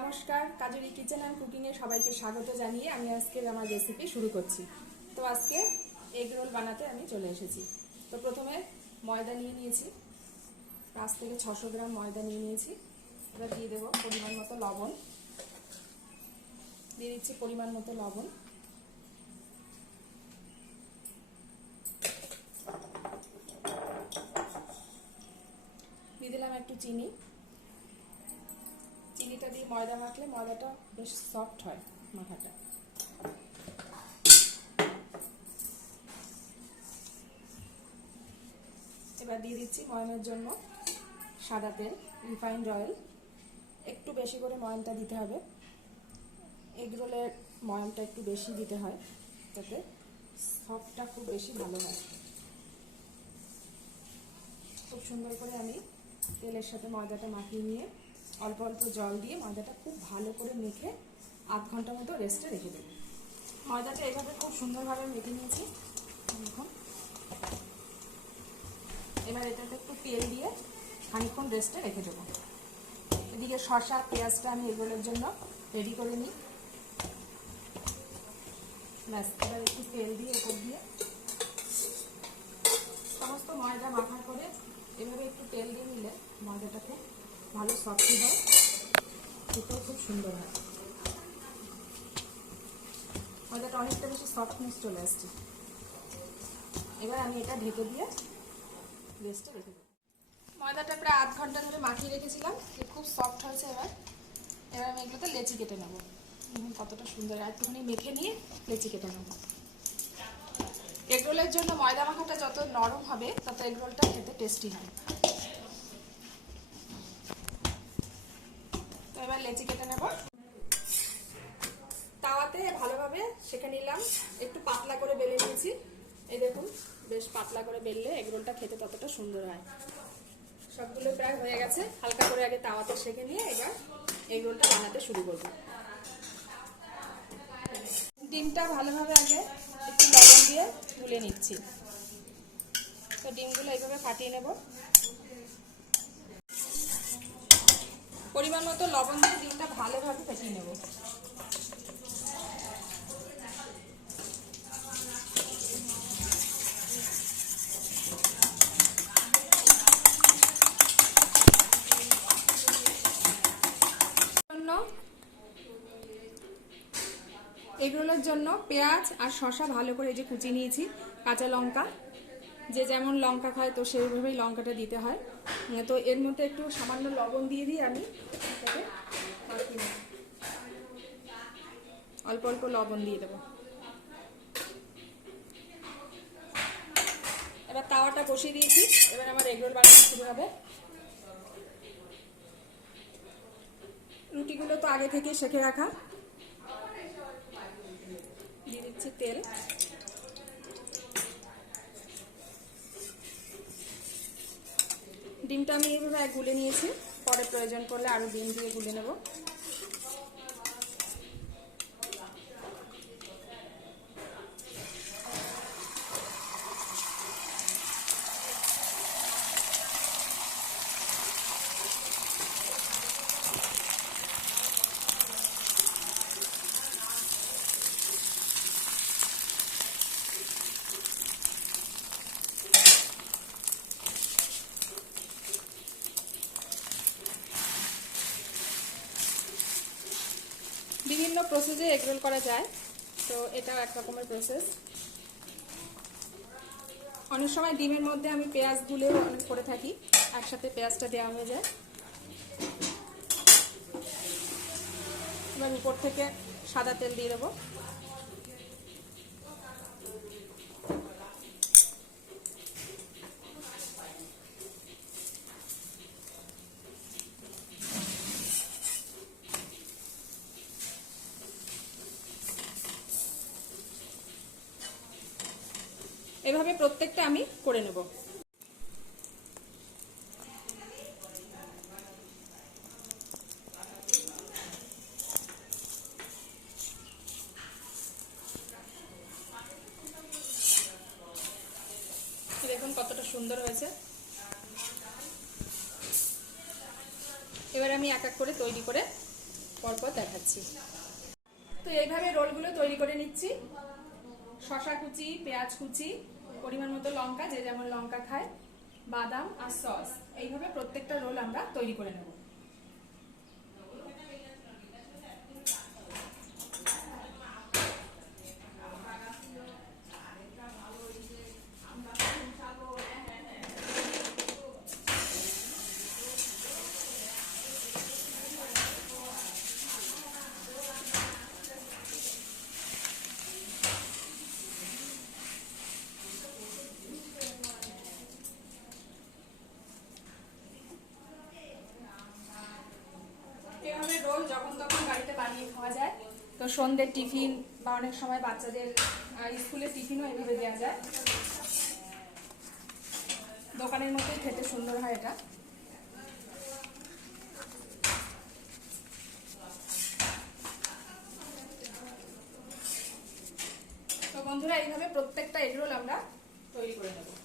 নমস্কার, কাজেরি kitchen and কুকিংয়ে সবাইকে স্বাগত জানিয়ে আমি আজকে আমার রেসিপি শুরু করছি। তো আজকে এগ রোল বানাতে আমি চলে এসেছি। তো প্রথমে ময়দা নিয়ে নিয়েছি, 5 থেকে 600 গ্রাম ময়দা নিয়ে নিয়েছি। এবার দিয়ে দেবো পরিমাণ মতো লবণ, দিয়ে দিচ্ছি পরিমাণ মতো লবণ, দিয়ে দিলাম একটু চিনি। চিনিটা দিয়ে ময়দা মাখলে ময়দাটা বেশ সফট হয় মাখাটা। এবার দিয়ে দিচ্ছি ময়ানের জন্য সাদা তেল, রিফাইন্ড অয়েল। একটু বেশি করে ময়ানটা দিতে হবে, এগ রোলের ময়ানটা একটু বেশি দিতে হয় যাতে সফটটা খুব বেশি ভালো হয়। খুব সুন্দর করে আমি তেলের সাথে ময়দাটা মাখিয়ে নিয়ে অল্প অল্প জল দিয়ে ময়দাটা খুব ভালো করে মেখে আধ ঘন্টা মতো রেস্টে রেখে দেবো। ময়দাটা এভাবে খুব সুন্দরভাবে মেখে নিয়েছি। এখন এবার এটাতে একটু তেল দিয়ে খানিকক্ষণ রেস্টে রেখে দেবো। এদিকে শসা পেঁয়াজটা আমি এগুলোর জন্য রেডি করে নিই। ব্যাস, এবার একটু তেল দিয়ে উপর দিয়ে সমস্ত ময়দা মাখার পরে এভাবে একটু তেল দিয়ে নিলে ময়দাটা খুব ভালো সফট হয়, খেতেও খুব সুন্দর হয়। ময়দাটা অনেকটা বেশি সফটনেস চলে আসছে। এবার আমি এটা ঢেকে দিয়ে রেস্টে রেখে দেবো। ময়দাটা প্রায় আধ ঘন্টা ধরে মাখিয়ে রেখেছিলাম, খুব সফট হয়েছে। এবার আমি এগুলোতে লেচি কেটে নেবো। কতটা সুন্দর, একটুখানি মেখে নিয়ে লেচি কেটে নেবো। এগ রোলের জন্য ময়দা মাখাটা যত নরম হবে তত এগ রোলটা খেতে টেস্টি হয়। তো এবার লেচি কেটে নেব। তাওয়াতে ভালোভাবে সেঁকে নিলাম, একটু পাতলা করে বেলে নিয়েছি। এই দেখুন, বেশ পাতলা করে বেললে এগ রোলটা খেতে ততটা সুন্দর হয়। সবগুলো প্রায় হয়ে গেছে। হালকা করে আগে তাওয়াতে সেঁকে নিয়ে এবার এগ রোলটা বানাতে শুরু করব। ডিমটা ভালোভাবে আগে একটু লবণ দিয়ে গুলে নিচ্ছি। তো ডিমগুলো এইভাবে ফাটিয়ে নেব। পরিমাণ মতো লবণ দিয়ে ডিমটা ভালোভাবে ফাটিয়ে নেব। এগ রোলের জন্য পেঁয়াজ আর শসা ভালো করে এই যে কুচিয়ে নিয়েছি, কাঁচা লঙ্কা, যে যেমন লঙ্কা খায় তো সেইভাবেই লঙ্কাটা দিতে হয়। তো এর মধ্যে একটু সামান্য লবণ দিয়ে দিই আমি, অল্প অল্প লবণ দিয়ে দেবো। এবার তাওয়াটা বসিয়ে দিয়েছি, এবার আমার এগ রোল বানানো শুরু হবে। রুটিগুলো তো আগে থেকে সেঁকে রাখা, দিয়ে দিচ্ছি তেল। ডিমটা আমি এইভাবে গুলে নিয়েছি, পরে প্রয়োজন পড়লে আরো ডিম দিয়ে গুলে নেব। বিভিন্ন প্রসেসে এগ রোল করা যায়, তো এটাও এক রকমের প্রসেস। অনেক সময় ডিমের মধ্যে আমি পেঁয়াজ গুলেও অনেক করে থাকি, একসাথে পেঁয়াজটা দেওয়া হয়ে যায়। এবার উপর থেকে সাদা তেল দিয়ে দেবো। এভাবে প্রত্যেকটা আমি করে নেব। দেখুন কতটা সুন্দর হয়েছে। এবার আমি এক এক করে তৈরি করে পরপর দেখাচ্ছি। তো এইভাবে রোলগুলো তৈরি করে নিচ্ছি। শসা কুচি, পেঁয়াজ কুচি, পরিমাণ মতো লঙ্কা, যে যেমন লঙ্কা খায়, বাদাম আর সস, এইভাবে প্রত্যেকটা রোল আমরা তৈরি করে নেব। এভাবে রোল যখন তখন বাড়িতে বানিয়ে খাওয়া যায়। তো সন্ধ্যের টিফিন বা অনেক সময় বাচ্চাদের স্কুলের টিফিনও এভাবে দেওয়া যায়। দোকানের মতোই খেতে সুন্দর হয় এটা। তো বন্ধুরা, এইভাবে প্রত্যেকটা এগ রোল আমরা তৈরি করে নেব।